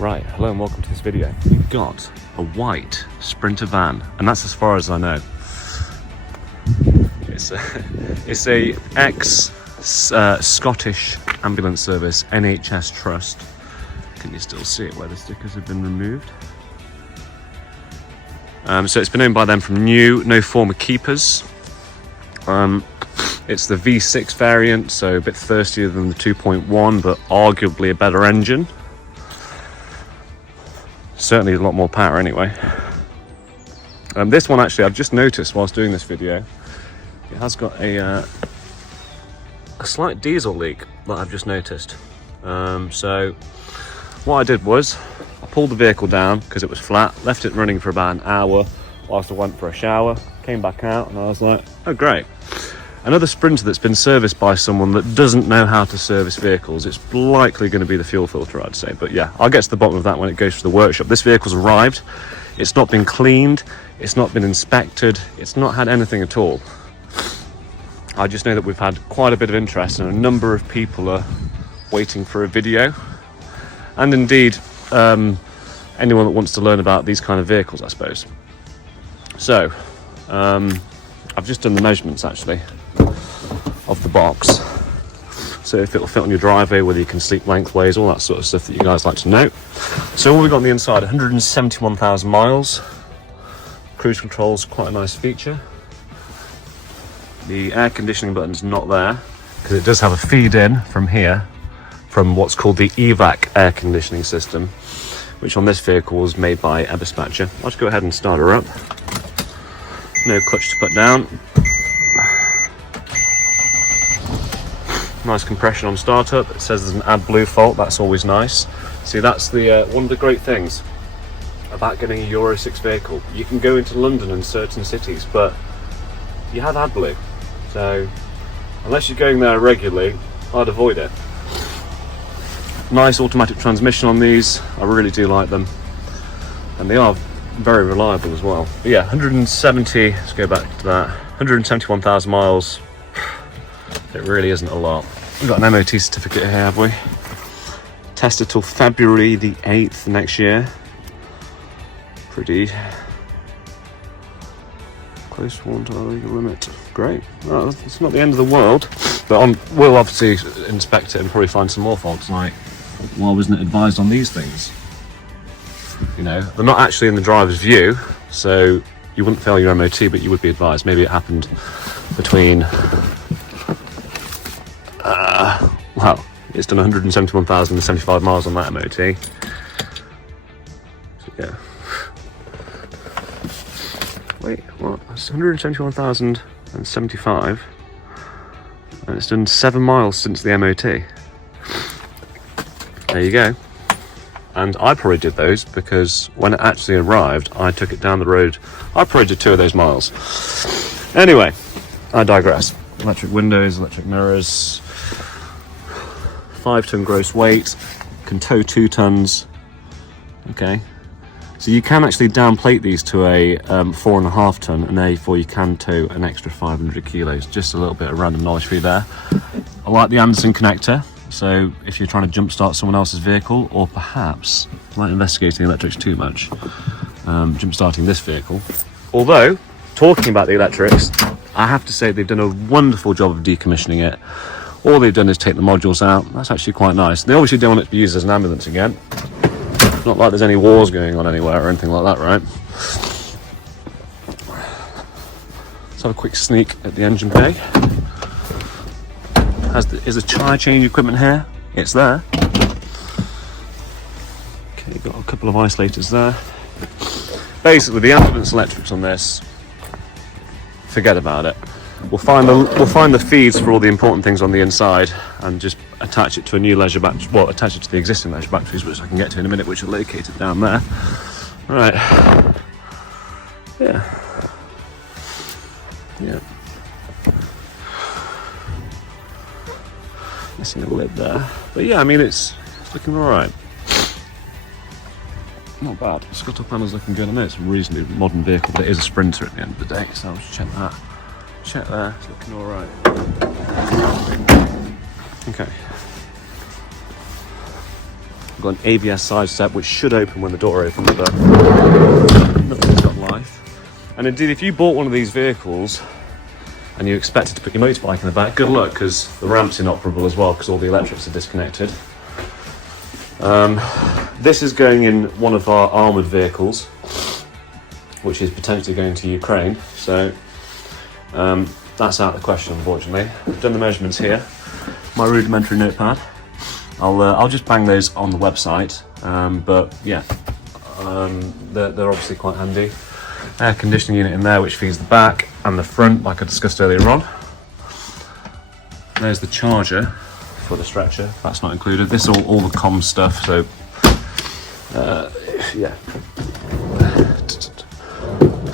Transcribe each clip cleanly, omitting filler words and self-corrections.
Right, hello and welcome to this video. You've got a white Sprinter van, and that's as far as I know. It's a ex-Scottish ambulance service NHS trust. Can you still see it where the stickers have been removed? So it's been owned by them from new, no former keepers. It's the V6 variant, so a bit thirstier than the 2.1, but arguably a better engine. Certainly a lot more power anyway. This one actually, I've just noticed whilst doing this video, it has got a slight diesel leak that I've just noticed. So what I did was, I pulled the vehicle down because it was flat, left it running for about an hour whilst I went for a shower, came back out and I was like, oh great. Another Sprinter that's been serviced by someone that doesn't know how to service vehicles. It's likely going to be the fuel filter, I'd say. But yeah, I'll get to the bottom of that when it goes to the workshop. This vehicle's arrived. It's not been cleaned. It's not been inspected. It's not had anything at all. I just know that we've had quite a bit of interest and a number of people are waiting for a video. And indeed, anyone that wants to learn about these kind of vehicles, I suppose. So, I've just done the measurements actually of the box, so if it'll fit on your driveway, whether you can sleep lengthways, all that sort of stuff that you guys like to know. So what we've got on the inside, 171,000 miles. Cruise control's quite a nice feature. The air conditioning button's not there because it does have a feed in from here from what's called the EVAC air conditioning system, which on this vehicle was made by Eberspacher. I'll just go ahead and start her up. No clutch to put down. Nice compression on startup. It says there's an AdBlue fault. That's always nice. See, that's the one of the great things about getting a Euro 6 vehicle. You can go into London and certain cities, but you have AdBlue. So unless you're going there regularly, I'd avoid it. Nice automatic transmission on these. I really do like them, and they are very reliable as well. But yeah, 170, let's go back to that, 171,000 miles. It really isn't a lot. We've got an MOT certificate here, have we? Tested till February the 8th next year. Pretty close one to the legal limit. Great. Well, it's not the end of the world, but we'll obviously inspect it and probably find some more faults, like why wasn't it advised on these things? You know, they're not actually in the driver's view, so you wouldn't fail your MOT, but you would be advised. Maybe it happened between, well, it's done 171,075 miles on that MOT. So yeah. Wait, what? It's 171,075, and it's done 7 miles since the MOT. There you go. And I probably did those because when it actually arrived, I took it down the road. I probably did 2 of those miles. Anyway, I digress. Electric windows, electric mirrors, 5-ton gross weight, can tow 2 tons. Okay, so you can actually downplate these to a 4.5 ton, and therefore you can tow an extra 500 kilos. Just a little bit of random knowledge for you there. I like the Anderson connector. So if you're trying to jumpstart someone else's vehicle, or perhaps, like investigating electrics too much, jumpstarting this vehicle. Although, talking about the electrics, I have to say they've done a wonderful job of decommissioning it. All they've done is take the modules out. That's actually quite nice. They obviously don't want it to be used as an ambulance again. Not like there's any wars going on anywhere or anything like that, right? Let's have a quick sneak at the engine bay. Is a tyre change equipment here? It's there. Okay, got a couple of isolators there. Basically, the ambulance electrics on this, forget about it. We'll find the feeds for all the important things on the inside and just attach it to a new leisure battery. Well, attach it to the existing leisure batteries, which I can get to in a minute, which are located down there. Right. Yeah. Yeah. Missing a lid there, but yeah, I mean it's looking all right. Not bad. Scuttle panel's looking good. I know it's a reasonably modern vehicle, but it is a Sprinter at the end of the day. So I'll just check that. Check there. It's looking all right. Okay. I've got an ABS side step which should open when the door opens, but nothing's got life. And indeed, if you bought one of these vehicles and you expected to put your motorbike in the back, good luck, because the ramp's inoperable as well because all the electrics are disconnected. This is going in one of our armoured vehicles, which is potentially going to Ukraine, so that's out of the question, unfortunately. I've done the measurements here, my rudimentary notepad. I'll just bang those on the website, but yeah, they're obviously quite handy. Air conditioning unit in there which feeds the back and the front, like I discussed earlier on. There's the charger for the stretcher, that's not included. This is all the comm stuff, so yeah.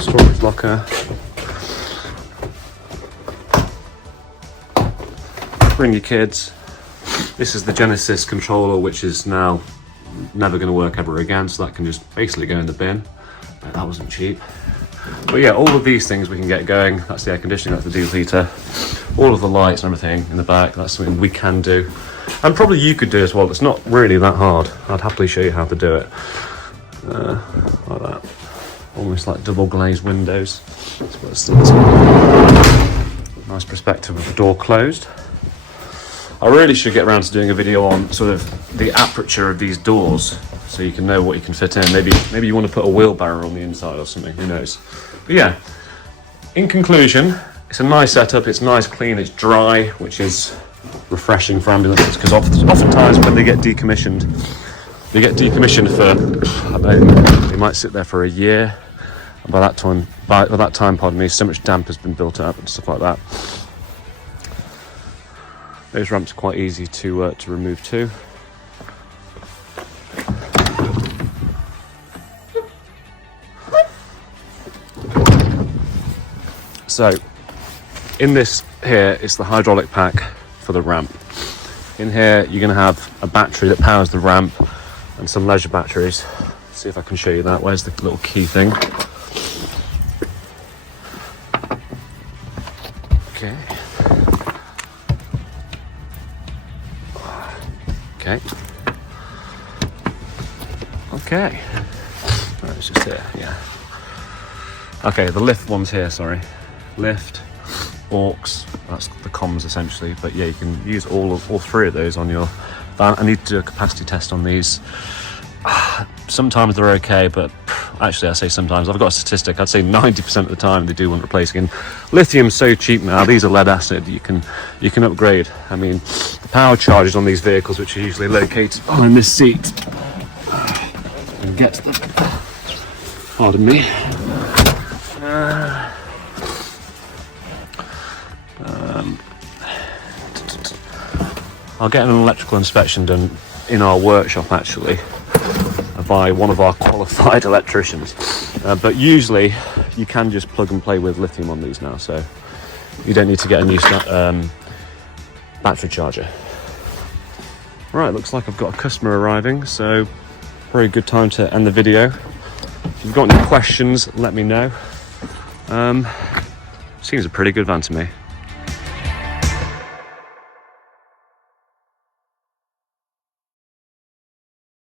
Storage locker. Bring your kids. This is the Genesis controller, which is now never going to work ever again, so that can just basically go in the bin. That wasn't cheap. But yeah, all of these things we can get going. That's the air conditioning, that's the diesel heater. All of the lights and everything in the back, that's something we can do. And probably you could do as well. It's not really that hard. I'd happily show you how to do it. Like that. Almost like double glazed windows. Nice perspective of the door closed. I really should get around to doing a video on sort of the aperture of these doors, so you can know what you can fit in. Maybe you want to put a wheelbarrow on the inside or something, who knows. But yeah, in conclusion, it's a nice setup, it's nice, clean, it's dry, which is refreshing for ambulances, because oftentimes when they get decommissioned for, I don't know, they might sit there for a year, and by that time, pardon me, so much damp has been built up and stuff like that. Those ramps are quite easy to remove too. So, in this here is the hydraulic pack for the ramp. In here you're going to have a battery that powers the ramp and some leisure batteries. Let's see if I can show you that. Where's the little key thing? Okay. Okay. Oh, it's just here, yeah. Okay, the lift one's here, sorry. Lift, aux, that's the comms essentially, but yeah, you can use all three of those on your van. I need to do a capacity test on these. Sometimes they're okay, but actually I say sometimes, I've got a statistic, I'd say 90% of the time they do want replacing. And lithium's so cheap now, these are lead acid, you can upgrade. I mean, the power chargers on these vehicles, which are usually located behind this seat, and get to them, pardon me. I'll get an electrical inspection done in our workshop actually by one of our qualified electricians, but usually you can just plug and play with lithium on these now, so you don't need to get a new battery charger. Right, looks like I've got a customer arriving, so very good time to end the video. If you've got any questions, let me know. Seems a pretty good van to me.